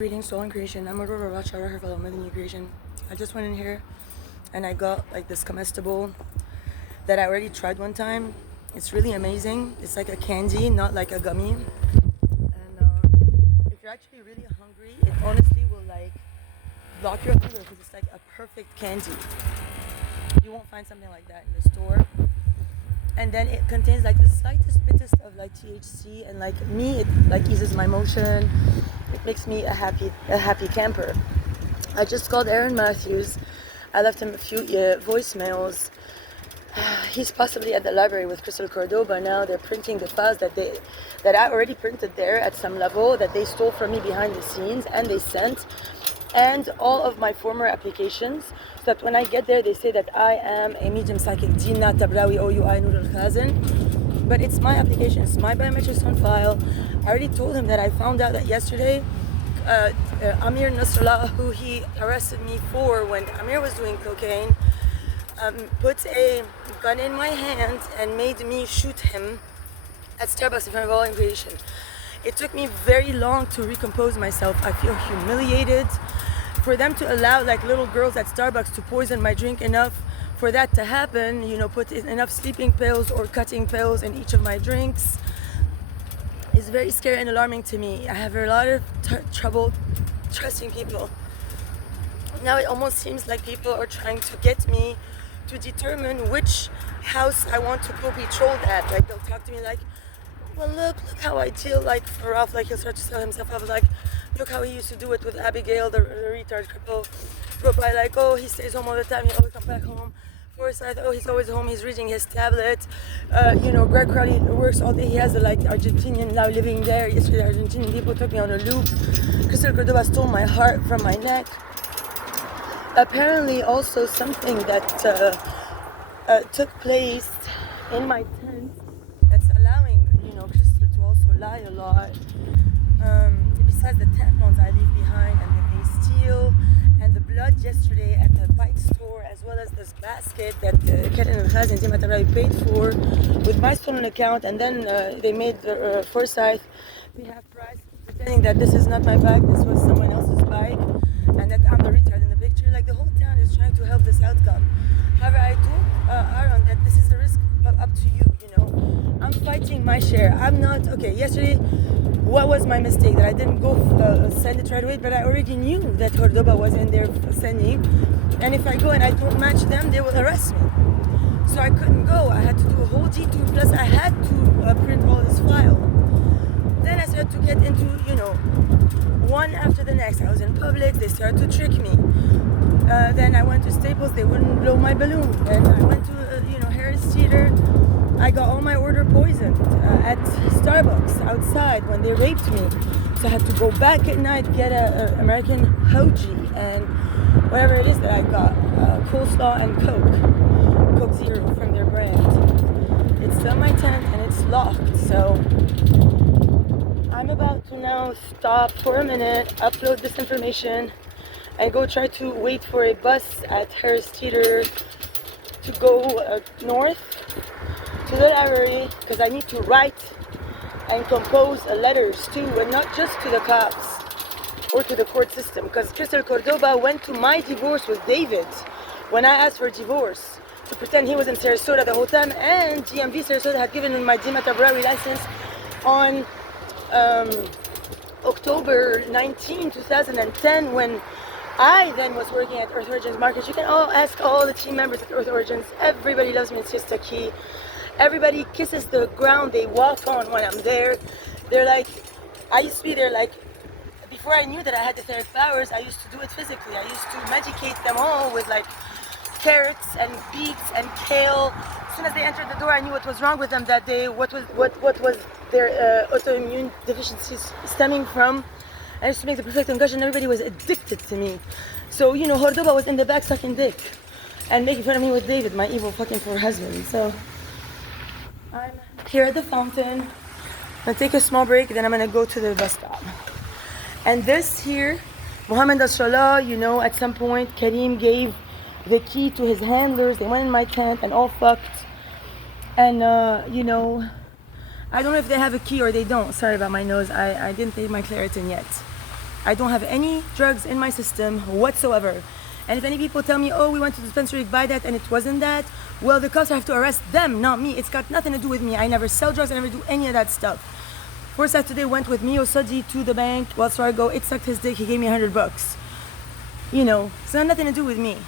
Greetings, Stolen Creation. I'm Aurora her fellow New Creation. I just went in here and I got like this comestible that I already tried one time. It's really amazing. It's like a candy, not like a gummy. And if you're actually really hungry, it honestly will like block your hunger because it's like a perfect candy. You won't find something like that in the store. And then it contains like the slightest bitest of like THC, and like me, it like eases my motion. It makes me a happy camper. I just called Aaron Matthews. I left him a few voicemails. He's possibly at the library with Crystal Cordoba now. They're printing the files that I already printed there at some level that they stole from me behind the scenes, and they sent, and all of my former applications, so that when I get there they say that I am a medium psychic Dina Tabrawi OUI Nur al-Khazin. But it's my application, it's my biometrics on file. I already told him that I found out that yesterday Amir Nasrallah, who he arrested me for when Amir was doing cocaine, put a gun in my hand and made me shoot him at Starbucks in front of all in creation. It took me very long to recompose myself. I feel humiliated. For them to allow like little girls at Starbucks to poison my drink enough for that to happen, put enough sleeping pills or cutting pills in each of my drinks, is very scary and alarming to me. I have a lot of trouble trusting people. Now it almost seems like people are trying to get me to determine which house I want to go be trolled at. Like they'll talk to me like, well, look how I deal like for Ralph, like he'll start to sell himself up, like, look how he used to do it with Abigail, the retard cripple. Go by like, oh, he stays home all the time, he always comes back home. Forsyth, oh, he's always home, he's reading his tablet. Greg Crowley works all day, he has a like Argentinian now living there. Yesterday Argentinian people took me on a loop. Crystal Cordoba stole my heart from my neck. Apparently also something that took place in my tent that's allowing Crystal to also lie a lot, besides the tampons I leave behind and that they steal, and the blood yesterday at the bike store, as well as this basket that Karen al-Khaz and Dima Tabrawi paid for with my stolen account, and then they made the Forsyth we have price pretending that this is not my bike, this was someone else's bike, and that I'm the retard in the picture. Like the whole town is trying to help this outcome. However, I told Aaron that this is a risk up to you. I'm fighting my share. I'm not okay. Yesterday, what was my mistake? That I didn't go send it right away, but I already knew that Cordoba was in there sending, and if I go and I don't match them, they will arrest me. So I couldn't go. I had to do a whole detour. Plus, I had to print all this file. Then I started to get into, one after the next. I was in Publix, they started to trick me. Then I went to Staples, they wouldn't blow my balloon. Then I went to, Harris Theater. I got all my order poisoned at Starbucks outside when they raped me. So I had to go back at night, get a American hoagie and whatever it is that I got, coleslaw and Coke Zero from their brand. It's still in my tent and it's locked, so I'm about to now stop for a minute, upload this information, and go try to wait for a bus at Harris Theater to go north to the library, because I need to write and compose letters too, and not just to the cops or to the court system, because Crystal Cordoba went to my divorce with David when I asked for divorce to pretend he was in Sarasota the whole time, and GMV Sarasota had given him my Dima Tabrawi license on October 19, 2010, when I then was working at Earth Origins Market. You can all ask all the team members at Earth Origins. Everybody loves me, it's just a key. Everybody kisses the ground they walk on when I'm there. They're like, I used to be there like, before I knew that I had etheric powers, I used to do it physically. I used to medicate them all with like carrots and beets and kale. As soon as they entered the door, I knew what was wrong with them that day, what was their autoimmune deficiencies stemming from. I used to make the perfect concussion. Everybody was addicted to me. So, Cordoba was in the back sucking dick and making fun of me with David, my evil fucking poor husband. So I'm here at the fountain. I'm gonna take a small break, then I'm gonna go to the bus stop. And this here, Mohammed Nasrallah, at some point, Karim gave the key to his handlers. They went in my tent and all fucked. And, I don't know if they have a key or they don't. Sorry about my nose. I didn't take my Claritin yet. I don't have any drugs in my system whatsoever. And if any people tell me, oh, we went to the dispensary to buy that and it wasn't that, well, the cops have to arrest them, not me. It's got nothing to do with me. I never sell drugs. I never do any of that stuff. Forsyth today went with Mio Soji to the bank, Wells Fargo. It sucked his dick. He gave me $100. You know, it's got nothing to do with me.